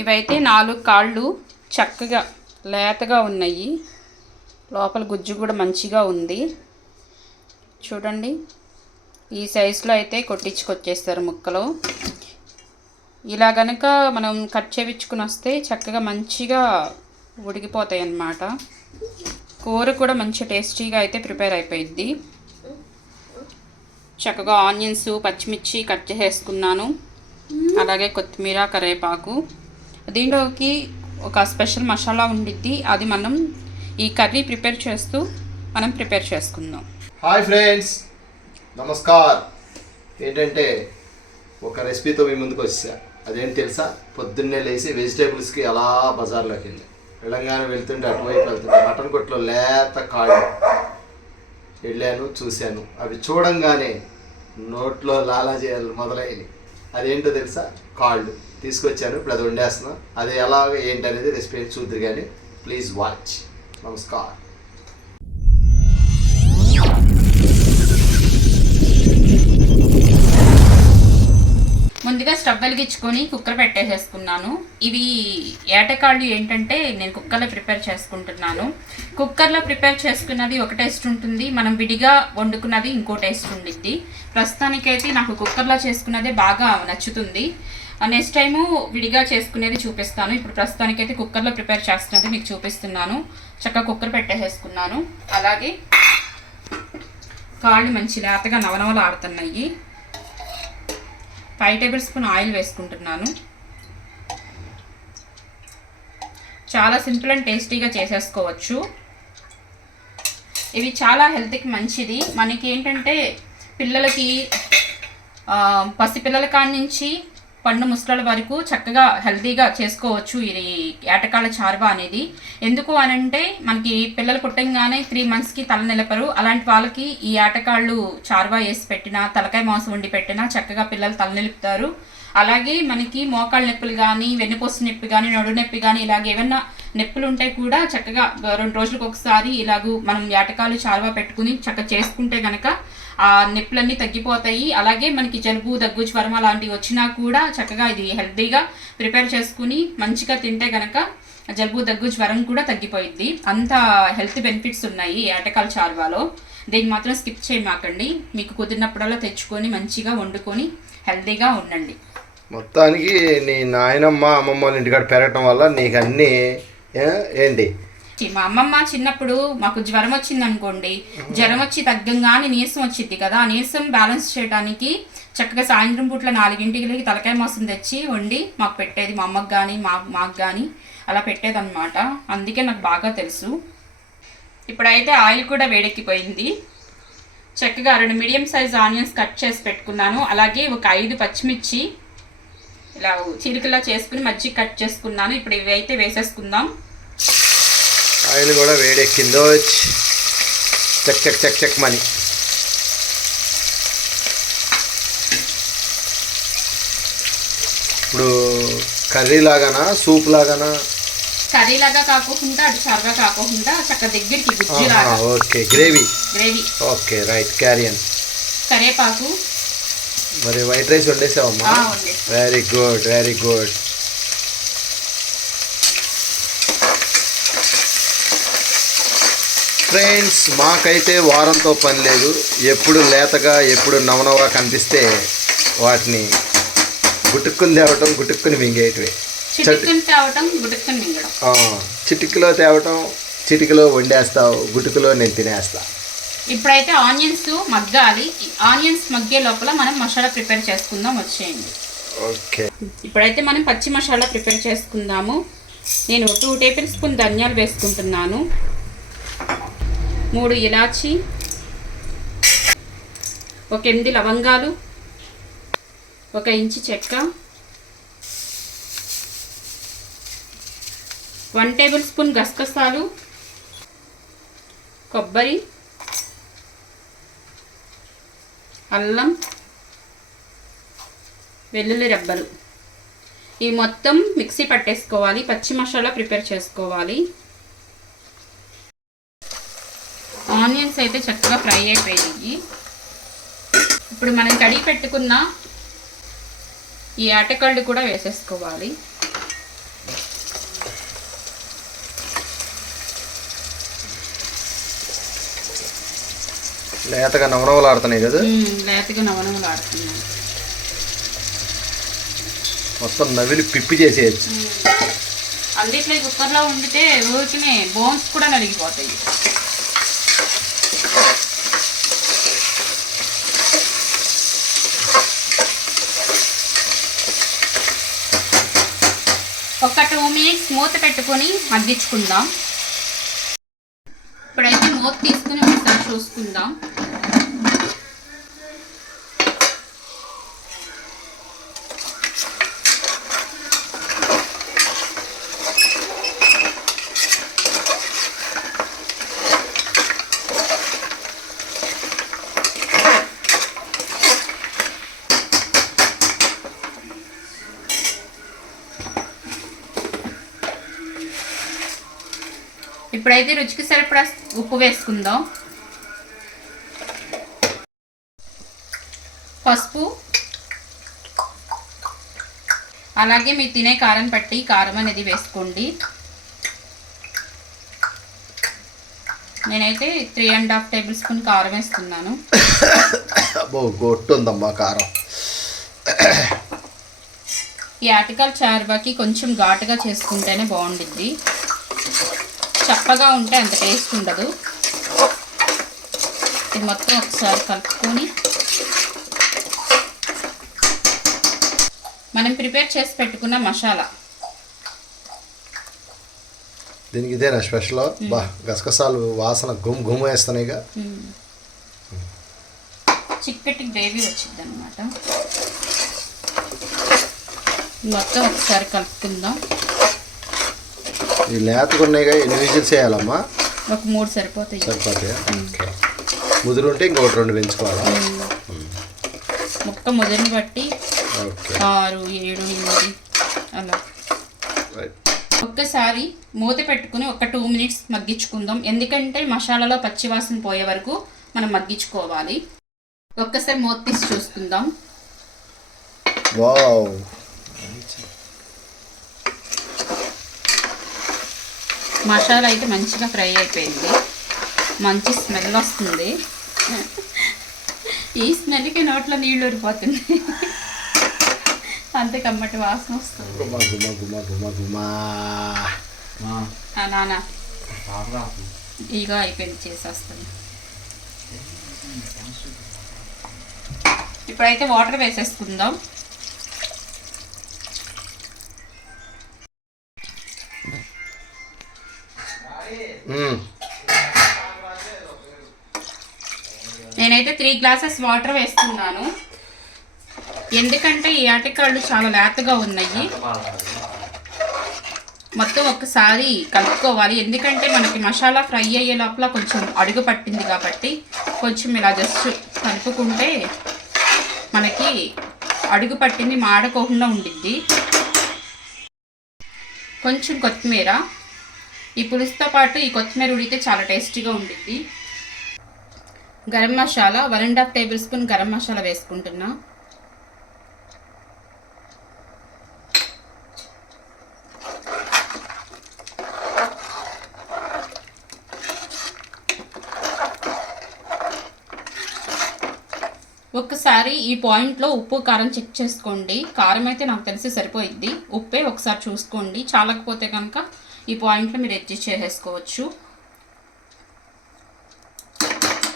ఇవైతే 4 కాళ్ళు చక్కగా లేతగా ఉన్నాయి. లోపల గుజ్జు కూడా మంచిగా ఉంది. చూడండి, ఈ సైజులో అయితే కొట్టించుకొచ్చేస్తారు ముక్కలు. ఇలా గనక మనం కట్ చేయించుకుని వస్తే చక్కగా మంచిగా ఉడికిపోతాయి అన్నమాట. కూర కూడా మంచి టేస్టీగా అయితే ప్రిపేర్ అయిపోయిద్ది. చక్కగా ఆనియన్స్, పచ్చిమిర్చి కట్ చేసేసుకున్నాను. అలాగే కొత్తిమీర, కరివేపాకు. దీంట్లోకి ఒక స్పెషల్ మసాలా ఉండిద్ది, అది మనం ఈ కర్రీ ప్రిపేర్ చేస్తూ మనం ప్రిపేర్ చేసుకుందాం. Hi friends, namaskar. ఏంటంటే ఒక రెసిపీతో మీ ముందుకు వచ్చా. అదేంటి తెలుసా? పొద్దున్నే లేచి వెజిటేబుల్స్కి అలా బజార్లోకి వెళ్ళి తెలంగాణ వెళ్తుంటే అటువైపు వెళ్తుంటే మటన్ కొట్లో లేత కాళ్ళు వెళ్ళాను, చూశాను. అవి చూడంగానే నోట్లో లాలా చేయాలి మొదలైనవి. అదేంటో తెలుసా? కాళ్ళు తీసుకొచ్చాను. ఇప్పుడు అది వండేస్తున్నాను. అది ఎలాగ ఏంటి అనేది రెసిపీ చూద్దరు కానీ ప్లీజ్ వాచ్. నమస్కారం. ముందుగా స్టవ్ వెలిగించుకొని కుక్కర్ పెట్టేసేసుకున్నాను. ఇవి ఏటకాళ్ళు ఏంటంటే నేను కుక్కర్లో ప్రిపేర్ చేసుకుంటున్నాను. కుక్కర్లో ప్రిపేర్ చేసుకున్నది ఒక టేస్ట్ ఉంటుంది, మనం విడిగా వండుకున్నది ఇంకో టేస్ట్ ఉండిద్ది. ప్రస్తుతానికైతే నాకు కుక్కర్లో చేసుకున్నదే బాగా నచ్చుతుంది. నెక్స్ట్ టైము విడిగా చేసుకునేది చూపిస్తాను. ఇప్పుడు ప్రస్తుతానికైతే కుక్కర్లో ప్రిపేర్ చేస్తున్నది మీకు చూపిస్తున్నాను. చక్కగా కుక్కర్ పెట్టేసేసుకున్నాను. అలాగే కాళ్ళు మంచి లేతగా నవనవలు ఆడుతున్నాయి. 5 టేబుల్ స్పూన్ ఆయిల్ వేసుకుంటున్నాను. చాలా సింపుల్ అండ్ టేస్టీగా చేసేసుకోవచ్చు. ఇవి చాలా హెల్త్కి మంచిది. మనకి ఏంటంటే పిల్లలకి పసిపిల్లల కాడి నుంచి పండు ముసలాల వరకు చక్కగా హెల్తీగా చేసుకోవచ్చు ఇది ఏటకాళ్ళ చార్వా అనేది. ఎందుకు అనంటే మనకి పిల్లలు పుట్టంగానే 3 మంత్స్కి తల నిలపరు. అలాంటి వాళ్ళకి ఈ ఏటకాళ్ళు చార్వా వేసి పెట్టినా, తలకాయ మాంసం వండి పెట్టినా చక్కగా పిల్లలు తల నిలుపుతారు. అలాగే మనకి మోకాళ్ళ నొప్పులు కానీ, వెన్నుపూస నొప్పి కానీ, నడు నొప్పి కానీ ఇలాగ ఏమన్నా నొప్పులు ఉంటే కూడా చక్కగా 2 రోజులకు ఒకసారి ఇలాగూ మనం ఏటకాలు చార్వా పెట్టుకుని చక్కగా చేసుకుంటే కనుక ఆ నొప్పులన్నీ తగ్గిపోతాయి. అలాగే మనకి జలుబు, దగ్గు, జ్వరం అలాంటివి వచ్చినా కూడా చక్కగా ఇది హెల్తీగా ప్రిపేర్ చేసుకుని మంచిగా తింటే కనుక జలుబు, దగ్గు, జ్వరం కూడా తగ్గిపోయిద్ది. అంత హెల్త్ బెనిఫిట్స్ ఉన్నాయి ఏటకాల చార్వాలో. దీన్ని మాత్రం స్కిప్ చేయమాకండి. మీకు కుదిరినప్పుడల్లా తెచ్చుకొని మంచిగా వండుకొని హెల్తీగా ఉండండి. మొత్తానికి నీ నాయనమ్మ అమ్మమ్మ వాళ్ళ ఇంటికాడ పెరగటం వల్ల నీకు అన్నీ ఏంటి? మా అమ్మమ్మ చిన్నప్పుడు మాకు జ్వరం వచ్చింది అనుకోండి, జ్వరం వచ్చి తగ్గంగానే నీరసం వచ్చింది కదా, ఆ నీరసం బ్యాలెన్స్ చేయడానికి చక్కగా సాయంత్రం పూట్ల 4ంటికి తలకాయ మాంసం తెచ్చి వండి మాకు పెట్టేది. మా అమ్మకు కానీ మాకు కానీ అలా పెట్టేది అనమాట. అందుకే నాకు బాగా తెలుసు. ఇప్పుడైతే ఆయిల్ కూడా వేడెక్కిపోయింది. చక్కగా 2 మీడియం సైజ్ ఆనియన్స్ కట్ చేసి పెట్టుకున్నాను. అలాగే ఒక 5 పచ్చిమిర్చి ఇలా చిలుకలా చేసుకుని మజ్జిగ కట్ చేసుకున్నాను. ఇప్పుడు ఇవి అయితే వేసేసుకుందాం. ఆయిల్ కూడా వేడెక్కిందో చెక్ చెక్ చెక్ చెక్ మని. ఇప్పుడు కర్రీ లాగానా, సూప్ లాగానా? కర్రీ లాగా కాకుండా, అటు చారుగా కాకుండా చక్కగా దగ్గరికి గుజ్జు లాగా. Okay, gravy. ఓకే, రైట్, క్యారియన్. కరివేపాకు. మరి వైట్ రైస్ వండేసావమ్మా? Very good, very good. Friends, మాకైతే వారంతో పని లేదు. ఎప్పుడు లేతగా, ఎప్పుడు నవనవగా కనిపిస్తే వాటిని గుటుక్కుని తేవటం, గుటుక్కుని మింగేయటమే. చిటికలో తేవటం, చిటికలో వండేస్తావు, గుటుకులో నేను తినేస్తా. ఇప్పుడైతే ఆనియన్స్ మగ్గాలి. ఆనియన్స్ మగ్గే లోపల మనం మసాలా ప్రిపేర్ చేసుకుందాం, వచ్చేయండి. ఓకే, ఇప్పుడైతే మనం పచ్చి మసాలా ప్రిపేర్ చేసుకుందాము. నేను 2 టేబుల్ స్పూన్ ధనియాలు వేసుకుంటున్నాను, 3 ఇలాచి, ఒక 8 లవంగాలు, 1 ఇంచు చెక్క, 1 టేబుల్ స్పూన్ గసగసాలు, కొబ్బరి, అల్లం, వెల్లుల్లి రెబ్బలు. ఇవి మొత్తం మిక్సీ పట్టేసుకోవాలి. పచ్చి మసాలా ప్రిపేర్ చేసుకోవాలి. ఆనియన్స్ అయితే చక్కగా ఫ్రై అయిపోయాయి. ఇప్పుడు మనం కడిగి పెట్టుకున్న ఈ ఆటకళ్ళు కూడా వేసేసుకోవాలి. లేతగా నవనవలాడుతున్నాయి కదా. లేతగా నవనవలాడుతున్నాయి. మొత్తం నవిలి పిప్పి చేసేయచ్చు. అందుట్లో కుక్కర్లో వండితే ఊరికినే బోన్స్ కూడా నలిగిపోతాయి. ఒక 2 మినిట్స్ మూత పెట్టుకొని మగ్గించుకుందాం. ఇప్పుడైతే మూత తీసుకుని ఒకసారి చూసుకుందాం. ఇప్పుడైతే రుచికి సరిపడా ఉప్పు వేసుకుందాం. పసుపు, అలాగే మీరు తినే కారం పట్టి కారం అనేది వేసుకోండి. నేనైతే 3.5 టేబుల్ స్పూన్ కారం వేస్తున్నాను. గొట్టుందమ్మా కారం. ఈ ఆటికాల చారుబాకి కొంచెం ఘాటుగా చేసుకుంటేనే బాగుండిద్ది. చప్పగా ఉంటే అంత టేస్ట్ ఉండదు. ఇది మొత్తం ఒకసారి కలుపుకొని మనం ప్రిపేర్ చేసి పెట్టుకున్న మసాలా, దీనికి ఇదేనా స్పెషల్? బా గసగసాలు వాసన గుమ్ గుమ్ వేస్తున్నాయిగా. చిక్కటి గ్రేవీ వచ్చింది అనమాట. మొత్తం ఒకసారి కలుపుకుందాం. ఈ లేతగా ఉన్నాయిగా, ఎన్ని విజిల్స్ వేయాలమ్మా? ఒక 3 సరిపోతాయి. సరిపోతాయా? ముదురు ఉంటే ఇంకొకటి 2 పెంచుకోవాలా? ముక్క ముదిరిని బట్టి 6, 7, 8 అలా. ఒక్కసారి మూత పెట్టుకుని ఒక 2 మినిట్స్ మగ్గించుకుందాం. ఎందుకంటే మసాలాలో పచ్చివాసన పోయే వరకు మనం మగ్గించుకోవాలి. ఒక్కసారి మూత తీసి చూసుకుందాం. వావ్, మసాలా అయితే మంచిగా ఫ్రై అయిపోయింది. మంచి స్మెల్ వస్తుంది. ఈ స్మెల్కి నోట్లో నీళ్ళు ఊరిపోతుంది. అంతే కమ్మటి వాసన వస్తుంది. నానా ఇక అయిపోయింది, చేసేస్తాను. ఇప్పుడైతే వాటర్ వేసేసుకుందాం. నేనైతే 3 గ్లాసెస్ వాటర్ వేస్తున్నాను. ఎందుకంటే ఈ ఆటికాళ్ళు చాలా లేతగా ఉన్నాయి. మొత్తం ఒక్కసారి కలుపుకోవాలి. ఎందుకంటే మనకి మసాలా ఫ్రై అయ్యే లోపల కొంచెం అడుగు పట్టింది కాబట్టి కొంచెం ఇలా జస్ట్ కలుపుకుంటే మనకి అడుగు పట్టింది మాడకోకుండా ఉండిద్ది. కొంచెం కొత్తిమీర, ఈ పులుసుతో పాటు ఈ కొత్తిమీర ఉడితే చాలా టేస్టీగా ఉండిద్ది. గరం మసాలా 1.5 టేబుల్ స్పూన్ గరం మసాలా వేసుకుంటున్నా. ఒక్కసారి ఈ పాయింట్లో ఉప్పు కారం చెక్ చేసుకోండి. కారం అయితే నాకు తెలిసి సరిపోయిద్ది. ఉప్పే ఒకసారి చూసుకోండి. చాలకపోతే కనుక ఈ పాయింట్లో మీరు అడ్జస్ట్ చేసేసుకోవచ్చు.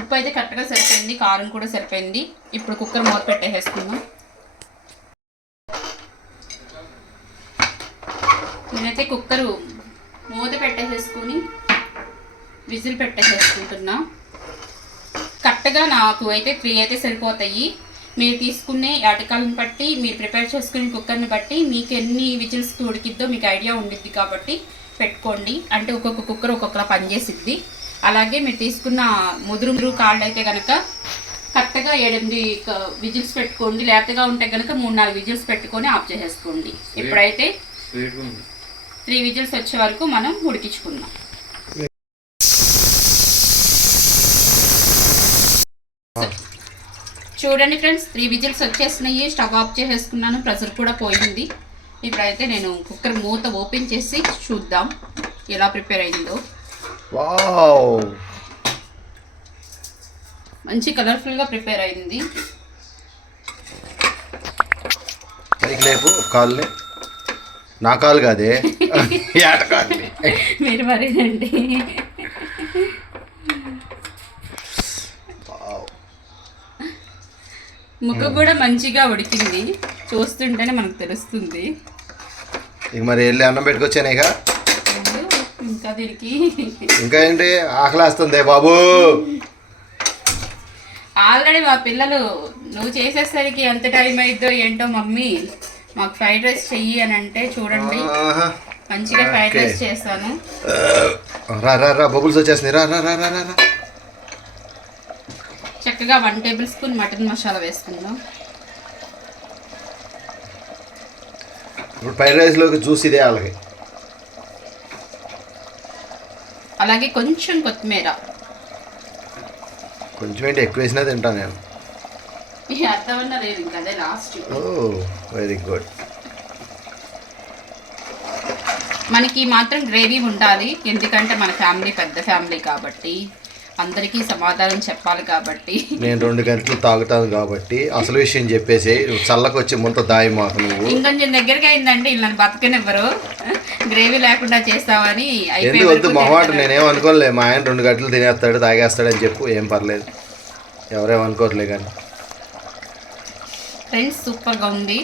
ఉప్పు అయితే కరెక్ట్గా సరిపోయింది, కారం కూడా సరిపోయింది. ఇప్పుడు కుక్కర్ మూత పెట్టేసుకుందాం. నేనైతే కుక్కరు మూత పెట్టేసేసుకొని విజిల్ పెట్టేసేసుకుంటున్నా. కరెక్ట్గా నాకు అయితే 3 అయితే సరిపోతాయి. మీరు తీసుకునే ఆటకాలను బట్టి, మీరు ప్రిపేర్ చేసుకునే కుక్కర్ని బట్టి మీకు ఎన్ని విజిల్స్కి ఉడికిద్దో మీకు ఐడియా ఉండిద్ది కాబట్టి పెట్టుకోండి. అంటే ఒక్కొక్క కుక్కర్ ఒక్కొక్కలా పనిచేసిద్ది. అలాగే మీరు తీసుకున్న ముదురు కాళ్ళు అయితే కనుక కరెక్ట్గా 7-8 విజిల్స్ పెట్టుకోండి. లేతగా ఉంటే కనుక 3-4 విజిల్స్ పెట్టుకొని ఆఫ్ చేసేసుకోండి. ఇప్పుడైతే 3 విజిల్స్ వచ్చే వరకు మనం ఉడికించుకుందాం. చూడండి ఫ్రెండ్స్, 3 విజిల్స్ వచ్చేసినాయి. స్టవ్ ఆఫ్ చేసేసుకున్నాను. ప్రెషర్ కూడా పోయింది. ఇప్పుడైతే నేను కుక్కర్ మూత ఓపెన్ చేసి చూద్దాం ఎలా ప్రిపేర్ అయిందో. వావ్, మంచి కలర్ఫుల్గా ప్రిపేర్ అయింది. పైకి లేపు కాళ్ళని. నా కాలు కాదే, ఏటకాళ్ళని. మీరు మరేనండి. ముక్క కూడా మంచిగా ఉడికింది, చూస్తుంటేనే మనకు తెలుస్తుంది. ఇక మరి వెళ్ళి అన్నం పెట్టుకొచ్చాను. ఇక ఇంకా దీనికి ఇంకా ఏంటి ఆకలేస్తుంది బాబు. ఆల్రెడీ మా పిల్లలు నువ్వు చేసేసరికి ఎంత టైం అయిద్దో ఏంటో మమ్మీ మాకు ఫ్రైడ్ రైస్ చెయ్యి అని అంటే చూడండి మంచిగా ఫ్రైడ్ రైస్ చేస్తాను. రా రా రా బబుల్స్ వచ్చేస్తున్నాయి. రా రా రా రా రా. చక్కగా 1 టేబుల్ స్పూన్ మటన్ మసాలా వేసుకుందాం. ఇప్పుడు ఫ్రైడ్ రైస్లోకి జ్యూస్ ఇదే వాళ్ళకి. అలాగే కొంచెం కొత్తిమీర. కొంచెం ఏంటి ఎక్కువ వేసినా తింటాను నేను. అర్థమన్నా లేదు ఇంకా అదే లాస్ట్. ఓ వెరీ గుడ్. మనకి మాత్రం గ్రేవీ ఉండాలి, ఎందుకంటే మన ఫ్యామిలీ పెద్ద ఫ్యామిలీ కాబట్టి అందరికీ సమాధానం చెప్పాలి కాబట్టి. నేను 2 గంటలు తాగుతాను కాబట్టి అసలు విషయం చెప్పేసి నువ్వు చల్లకి వచ్చి ముంత దాయి మాకు. నువ్వు ఇంకొంచెం దగ్గరికి అయిందండి, ఇలా బతకనివ్వరు. గ్రేవీ లేకుండా చేస్తామని ఎందుకు వద్దు మొహమాట. నేనేం అనుకోలే, మా ఆయన 2 గంటలు తినేస్తాడు తాగేస్తాడని చెప్పు, ఏం పర్లేదు, ఎవరేమనుకోవట్లే. కానీ ఫ్రెండ్స్ సూపర్గా ఉంది.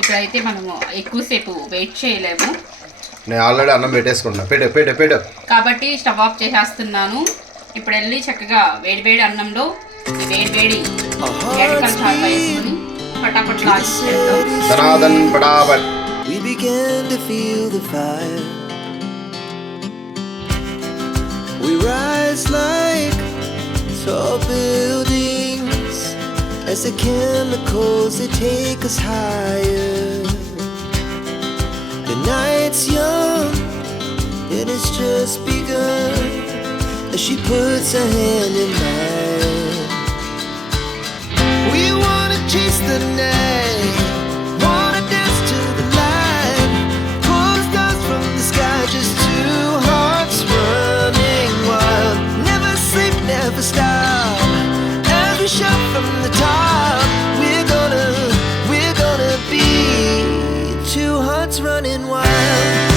ఇప్పుడైతే మనము ఎక్కువసేపు వెయిట్ చేయలేము, నేను ఆల్రెడీ అన్నం పెట్టేసుకుంటున్నా. పెట్టు కాబట్టి స్టవ్ ఆఫ్ చేసేస్తున్నాను. ఇప్పుడు వెళ్ళి చక్కగా వేడివేడి అన్నంలో ఈ వేడివేడి ఏటకాల చారు వేసుకొని పటాపట్ లాంచ్ చేద్దాం. ధనాధన్ పటాపట్. We began to feel the fire. We rise like tall buildings as the chemicals they take us higher. The night's young and it's just begun as she puts her hand in mine. We wanna chase the night, wanna dance to the light, pull the stars from the sky, just 2 hearts running wild. Never sleep, never stop, as we shout from the top. We're gonna be 2 hearts running wild.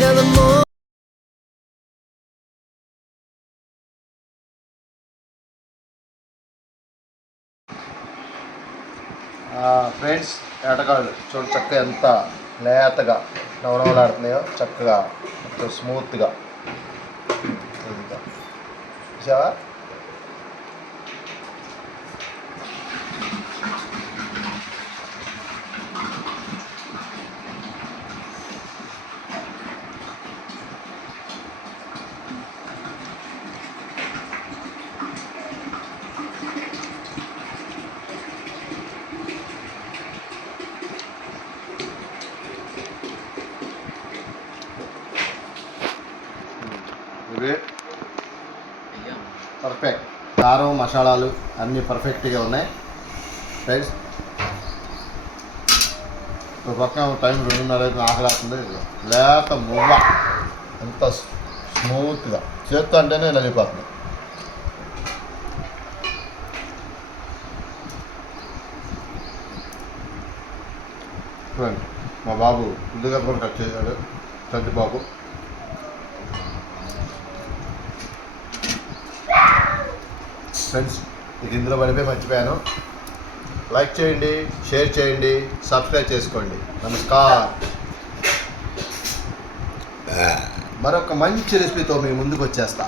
Now the more friends ఏటకాళ్ళు చూడు చక్కగా ఎంత లేతగా నవనవలాడుతున్నాయో, చక్కగా స్మూత్గా. చూసావా? ఇవి perfect. కారం మసాలాలు అన్నీ పర్ఫెక్ట్గా ఉన్నాయి ఫ్రెండ్స్. ఒక పక్కన టైం 2:30 అయితే ఆకలేస్తుంది. లేత మువ్వ ఎంత స్మూత్గా చేత్తో అంటేనే నలిగిపోతుంది. చూడండి మా బాబు ముందుగా కూడా కట్ చేశాడు, చంటి బాబు. ఫ్రెండ్స్ ఇది ఇందులో పడిపోయి మర్చిపోయాను. లైక్ చేయండి, షేర్ చేయండి, సబ్స్క్రైబ్ చేసుకోండి. నమస్కారం. మరొక మంచి రెసిపీతో మీ ముందుకు వచ్చేస్తా.